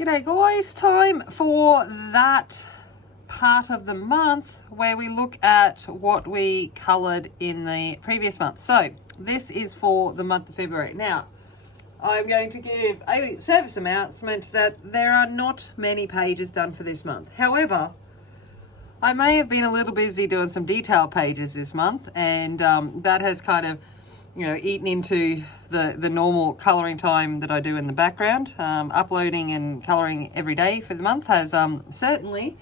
G'day guys, time for that part of the month where we look at what we coloured in the previous month. So this is for the month of February. Now I'm going to give a service announcement that there are not many pages done for this month. However, I may have been a little busy doing some detail pages this month, and that has kind of, eaten into the normal colouring time that I do in the background. Uploading and colouring every day for the month has certainly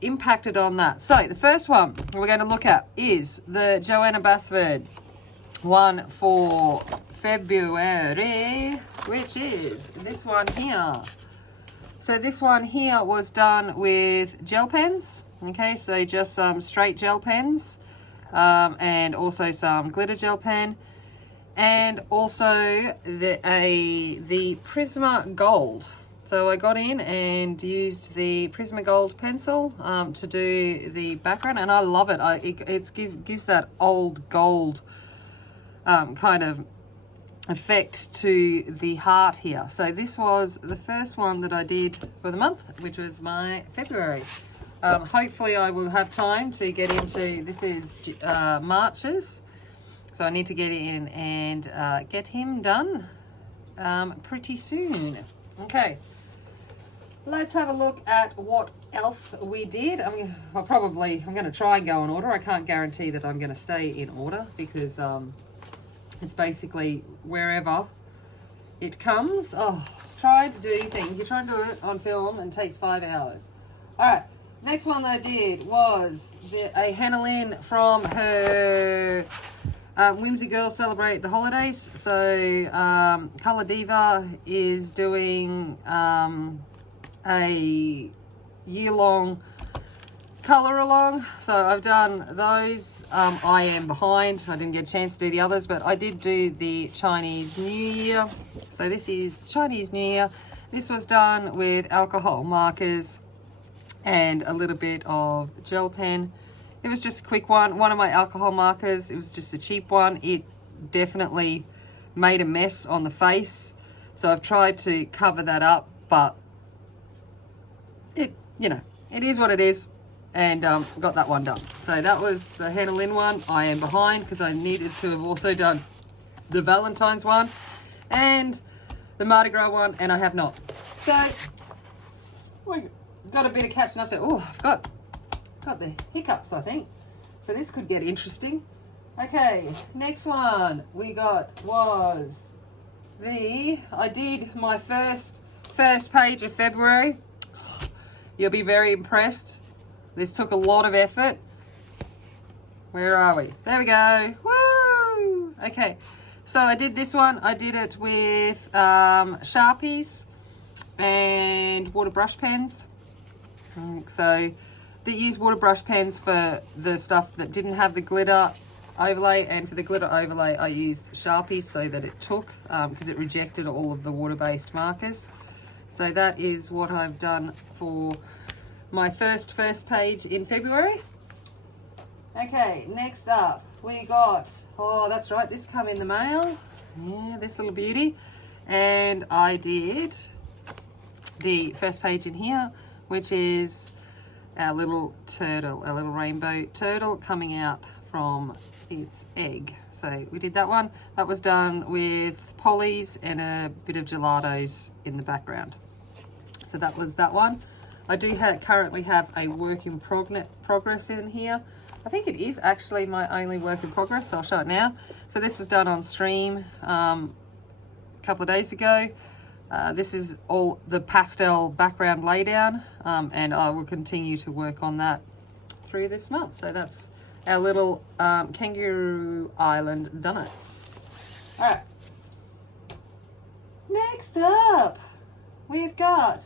impacted on that. So the first one we're going to look at is the Johanna Basford one for February, which is this one here. So this one here was done with gel pens. Okay, so just some straight gel pens, and also some glitter gel pen, and also the Prisma Gold. So I got in and used the Prisma Gold pencil to do the background, and I love it. It gives that old gold kind of effect to the heart here. So this was the first one that I did for the month, which was my February. Hopefully I will have time to get into, this is March's, so I need to get in and get him done pretty soon. Okay, let's have a look at what else we did. I'm going to try and go in order. I can't guarantee that I'm going to stay in order because it's basically wherever it comes. Trying to do things. You try and do it on film and it takes 5 hours. All right, next one that I did was a Hannah Lynn from her Whimsy Girls Celebrate the Holidays. So Colour Diva is doing a year-long colour along, so I've done those. I am behind, I didn't get a chance to do the others, but I did do the Chinese New Year. So this is Chinese New Year. This was done with alcohol markers and a little bit of gel pen. It was just a quick one of my alcohol markers, it was just a cheap one. It definitely made a mess on the face, so I've tried to cover that up, but it is what it is. And got that one done. So that was the Hannah Lynn one. I am behind because I needed to have also done the Valentine's one and the Mardi Gras one, and I have not. So we got a bit of catching up to. I've got the hiccups, I think. So this could get interesting. Okay, next one we got was I did my first page of February. You'll be very impressed. This took a lot of effort. Where are we? There we go. Woo! Okay, so I did this one. I did it with Sharpies and water brush pens. So did use water brush pens for the stuff that didn't have the glitter overlay, and for the glitter overlay I used Sharpies so that it took, because it rejected all of the water-based markers. So that is what I've done for my first page in February. Okay, next up we got, that's right, this come in the mail. Yeah, this little beauty. And I did the first page in here, which is our little turtle, our little rainbow turtle coming out from its egg. So we did that one. That was done with polys and a bit of gelatos in the background. So that was that one. I do currently have a work in progress in here. I think it is actually my only work in progress, so I'll show it now. So this was done on stream a couple of days ago. This is all the pastel background laydown, and I will continue to work on that through this month. So that's our little Kangaroo Island donuts. All right. Next up, we've got,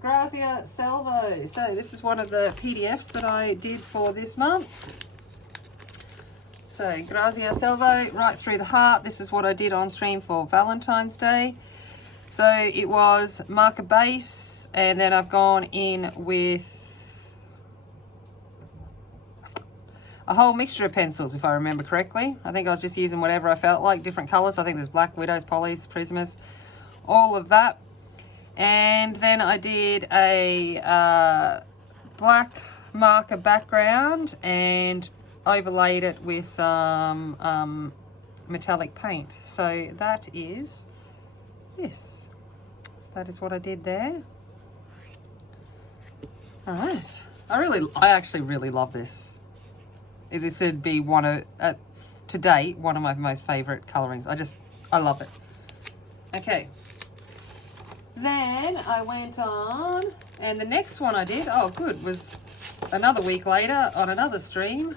Grazia Salvo. So this is one of the PDFs that I did for this month. So Grazia Salvo, right through the heart. This is what I did on stream for Valentine's Day. So it was marker base, and then I've gone in with a whole mixture of pencils, if I remember correctly. I think I was just using whatever I felt like, different colors. I think there's black, widows, polys, prismas, all of that. And then I did a black marker background and overlaid it with some metallic paint. So that is this. So that is what I did there. All right. I actually really love this. This would be to date, one of my most favorite colorings. I love it. Okay. Then I went on, and the next one I did, oh good, was another week later on another stream.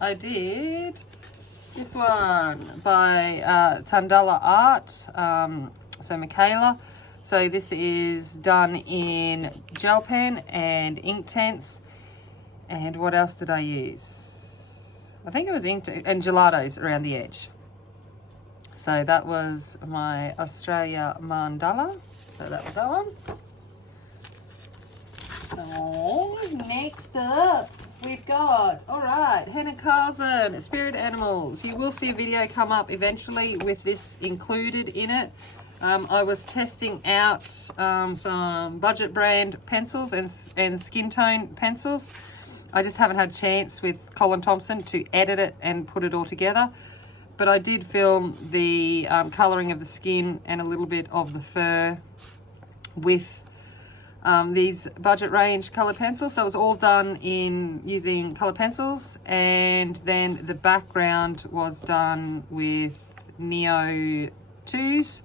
I did this one by Tandala Art, so Michaela. So this is done in gel pen and Inktense. And what else did I use? I think it was Inktense and gelatos around the edge. So that was my Australia mandala. So that was that one. Oh, next up we've got, all right, Henna Carlson, Spirit Animals. You will see a video come up eventually with this included in it. I was testing out some budget brand pencils and skin tone pencils. I just haven't had a chance with Colin Thompson to edit it and put it all together. But I did film the colouring of the skin and a little bit of the fur with these budget range colour pencils. So it was all done in using colour pencils, and then the background was done with Neo 2s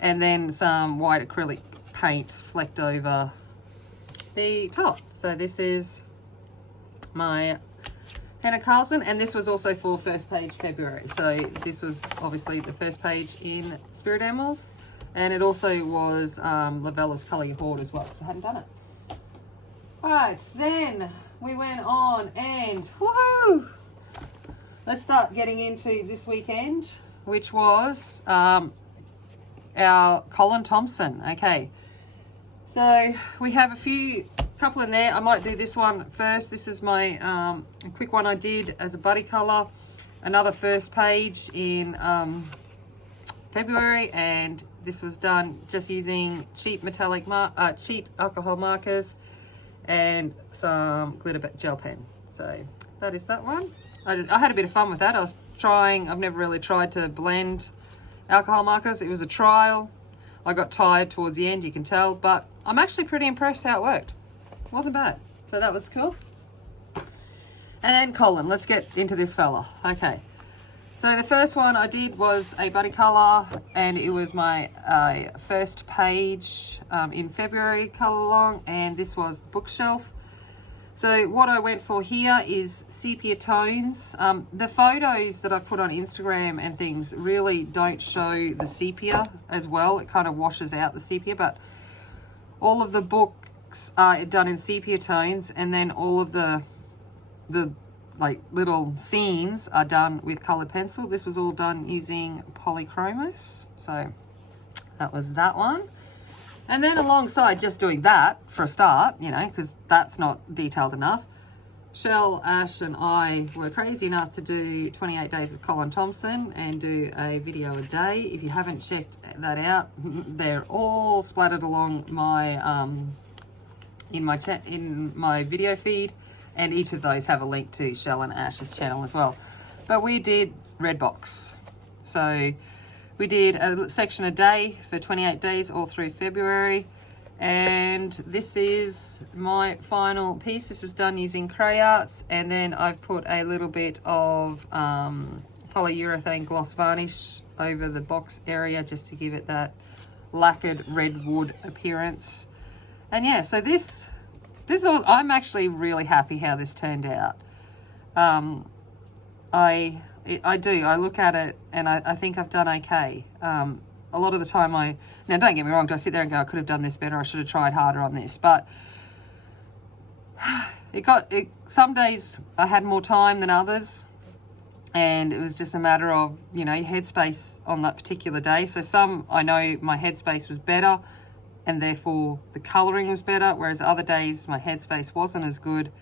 and then some white acrylic paint flecked over the top. So this is my Henna Carlson, and this was also for first page February. So this was obviously the first page in Spirit Animals, and it also was Labella's Colour Your Hoard as well, because I hadn't done it. All right, then we went on and woohoo! Let's start getting into this weekend, which was our Colin Thompson. Okay, so we have a couple in there. I might do this one first. This is my a quick one I did as a buddy colour. Another first page in February, and this was done just using cheap cheap alcohol markers and some glitter gel pen. So that is that one. I had a bit of fun with that. I've never really tried to blend alcohol markers. It was a trial. I got tired towards the end, you can tell, but I'm actually pretty impressed how it worked. It wasn't bad. So that was cool. And then Colin, let's get into this fella. Okay. So the first one I did was a buddy colour, and it was my first page in February colour along, and this was the bookshelf. So what I went for here is sepia tones. The photos that I put on Instagram and things really don't show the sepia as well. It kind of washes out the sepia, but all of the books are done in sepia tones, and then all of the like little scenes are done with colored pencil. This was all done using Polychromos. So that was that one. And then alongside just doing that for a start, you know, because that's not detailed enough, Shell, Ash and I were crazy enough to do 28 days of Colin Thompson and do a video a day. If you haven't checked that out, they're all splattered along my in my video feed, and each of those have a link to Shell and Ash's channel as well. But we did Redbox. So we did a section a day for 28 days all through February. And this is my final piece. This is done using Crayarts, and then I've put a little bit of polyurethane gloss varnish over the box area just to give it that lacquered redwood appearance. And yeah, so this is all. I'm actually really happy how this turned out. I do. I look at it and I think I've done okay. A lot of the time now don't get me wrong, do I sit there and go, I could have done this better, I should have tried harder on this, but some days I had more time than others, and it was just a matter of, you know, your headspace on that particular day. So some, I know my headspace was better and therefore the colouring was better, whereas other days my headspace wasn't as good,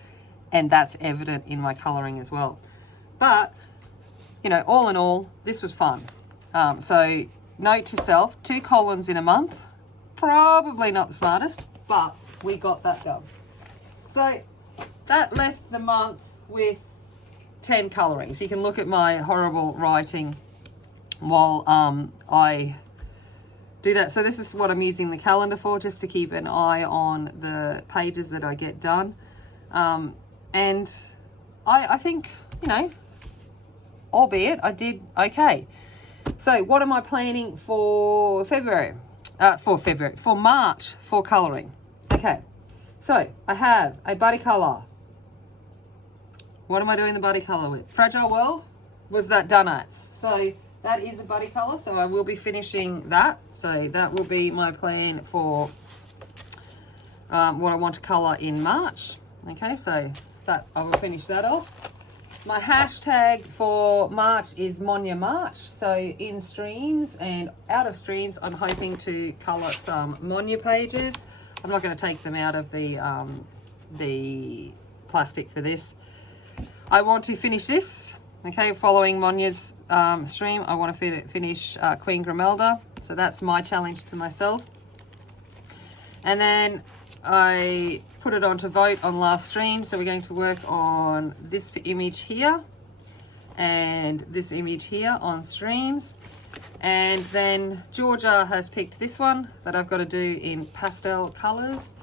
and that's evident in my colouring as well. But, you know, all in all, this was fun. So note to self, 2 Collins in a month Probably not the smartest, but we got that done. So that left the month with 10 colorings. You can look at my horrible writing while I do that. So this is what I'm using the calendar for, just to keep an eye on the pages that I get done. And I think, you know, albeit I did okay. So what am I planning for February? For March for colouring. Okay, so I have a buddy colour. What am I doing the buddy colour with? Fragile World was that Donuts. So that is a buddy colour, so I will be finishing that. So that will be my plan for what I want to colour in March. Okay, so that I will finish that off. My hashtag for March is Monya March. So in streams and out of streams, I'm hoping to colour some Monya pages. I'm not going to take them out of the plastic for this. I want to finish this. Okay, following Monya's stream, I want to finish Queen Grimelda. So that's my challenge to myself. And then I put it on to vote on last stream. So we're going to work on this image here and this image here on streams. And then Georgia has picked this one that I've got to do in pastel colours.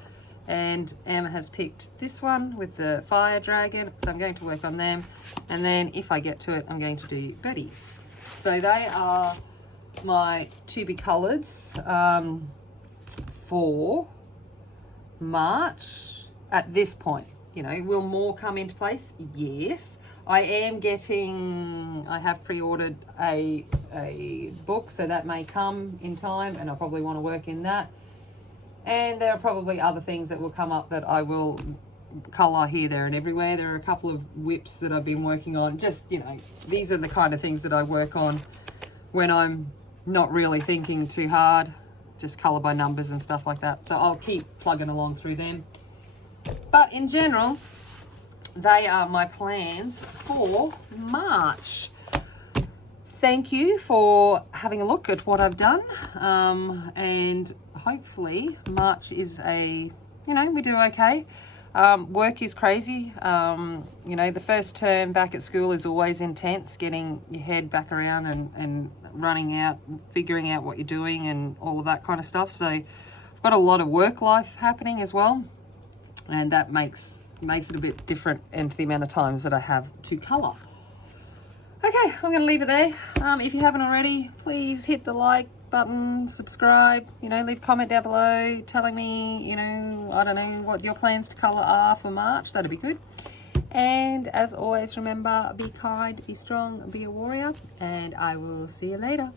And Emma has picked this one with the fire dragon. So I'm going to work on them. And then if I get to it, I'm going to do Betty's. So they are my to be colours for March at this point. You know, will more come into place? Yes. I have pre-ordered a book, so that may come in time, and I'll probably want to work in that. And there are probably other things that will come up that I will colour here, there and everywhere. There are a couple of whips that I've been working on. Just, you know, these are the kind of things that I work on when I'm not really thinking too hard. Just colour by numbers and stuff like that. So I'll keep plugging along through them. But in general, they are my plans for March. Thank you for having a look at what I've done. And hopefully March is we do okay. Work is crazy. You know, the first term back at school is always intense, getting your head back around and running out, figuring out what you're doing and all of that kind of stuff. So I've got a lot of work life happening as well. And that makes it a bit different into the amount of times that I have to colour. Okay, I'm going to leave it there. If you haven't already, please hit the like button, subscribe, you know, leave a comment down below telling me, you know, I don't know, what your plans to colour are for March. That'd be good. And as always, remember, be kind, be strong, be a warrior, and I will see you later.